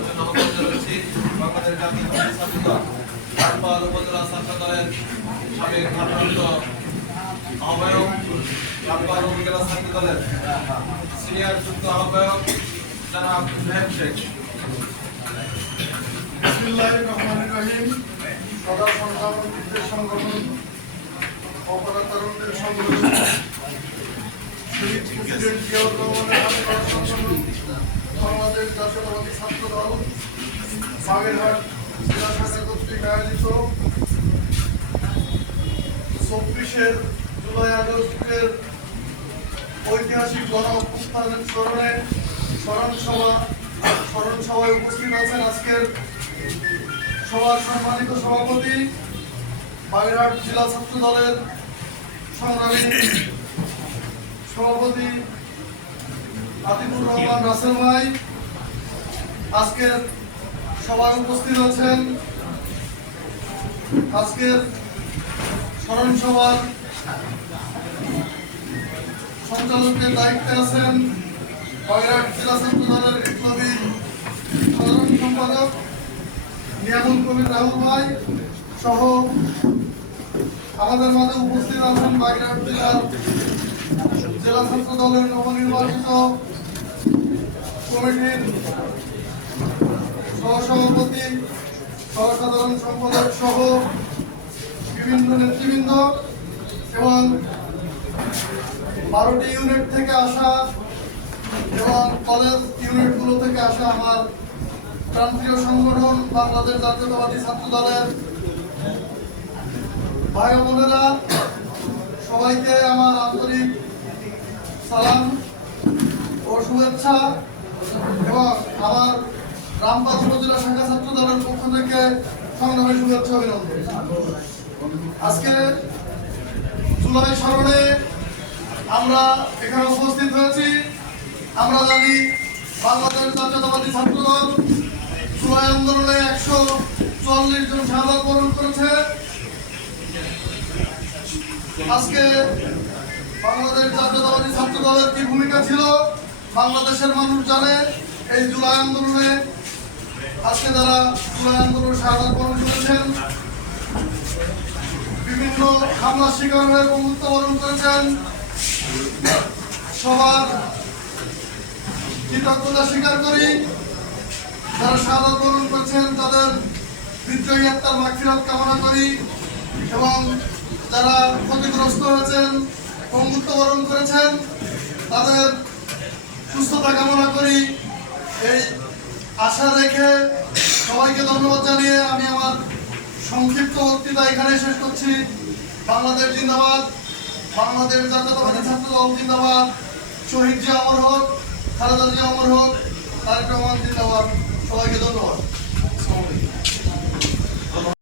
করার জন্য আহ্বান জানাচ্ছি বাংলাদেশ জাতীয় ছাত্রদল রামপাল উপজেলা ছাত্র দলের সাবেক ভারপ্রাপ্ত আহ্বায়ক, রামপাল উপজেলা ছাত্র দলের সিনিয়র যুক্ত আহ্বায়ক জনাব মেহের শেখ। বিসমিল্লাহির রহমানির রহিম। সদা সংগ্রাম সংগঠন অপরাধ তরুণদের সংগঠন শহীদ প্রেসিডেন্ট জিয়াউর রহমানের হাতে গড়া সংগঠন বাংলাদেশ জাতীয়তাবাদী ছাত্র দল বাগেরহাট জেলা শাখা কর্তৃক আয়োজিত 24 জুলাই আগস্টের ঐতিহাসিক গণ অভ্যুত্থানের স্মরণ সভায় উপস্থিত আছেন আজকের সভার সম্মানিত সভাপতি বাগেরহাট জেলা ছাত্র দলের সংগ্রামী সভাপতি আতিকুর রহমান রাসেল ভাই। আজকের সভায় উপস্থিত আছেন আজকের স্মরণ সভার সঞ্চালকের দায়িত্বে আছেন বাগেরহাট জেলা ছাত্র দলের বিপ্লবী সাধারণ সম্পাদক নিয়ামুল কবির রাহুল ভাই সহ আমাদের মাঝে উপস্থিত আছেন বাগেরহাট জেলা ছাত্র দলের নবনির্বাচিত কমিটির সহসভাপতি সাধারণ সম্পাদক সহ বিভিন্ন নেতৃবৃন্দ এবং 12টি ইউনিট থেকে আসা এবং কলেজ ইউনিটগুলো থেকে আসা আমার প্রান্তীয় সংগঠন বাংলাদেশ জাতীয়তাবাদী ছাত্র দলের ভাই বোনেরা, সবাইকে আমার আন্তরিক সালাম ও শুভেচ্ছা এবং আমার রামপাল উপজেলা শাখা ছাত্র দলের পক্ষ থেকে সংগ্রামী শুভেচ্ছা অভিনন্দন। আজকে জুলাই স্মরণে আমরা এখানে উপস্থিত হয়েছি। আমরা জানি বাংলাদেশ জাতীয়তাবাদী ছাত্র দল জুলাই আন্দোলনে 144 জন শাহাদাত বরণ করেছে। আজকে বাংলাদেশ জাতীয়তাবাদী ছাত্র দলের কি ভূমিকা ছিল বাংলাদেশের মানুষ জানে। এই জুলাই আন্দোলনে আজকে যারা জুলাই আন্দোলনে শাহাদাত বরণ করেছেন, বিভিন্ন হামলার শিকার হয়ে মৃত্যুবরণ করেছেন, সবার কৃতজ্ঞতা স্বীকার করি। যারা শাহাদাত বরণ করেছেন তাদের বিদ্রোহী আত্মার মাগফিরাত কামনা করি এবং যারা ক্ষতিগ্রস্ত হয়েছেন, মৃত্যুবরণ করেছেন, তাদের সুস্থতা কামনা করি। এই আশা রেখে সবাইকে ধন্যবাদ জানিয়ে আমি আমার সংক্ষিপ্ত বক্তৃতা এখানে শেষ করছি। বাংলাদেশ জিন্দাবাদ, বাংলাদেশ জাতীয়তাবাদী ছাত্র দল জিন্দাবাদ, শহীদ জিয়া অমর হোক, খালেদা জিয়া অমর হোক, তারেক রহমান জিন্দাবাদ। সবাইকে ধন্যবাদ।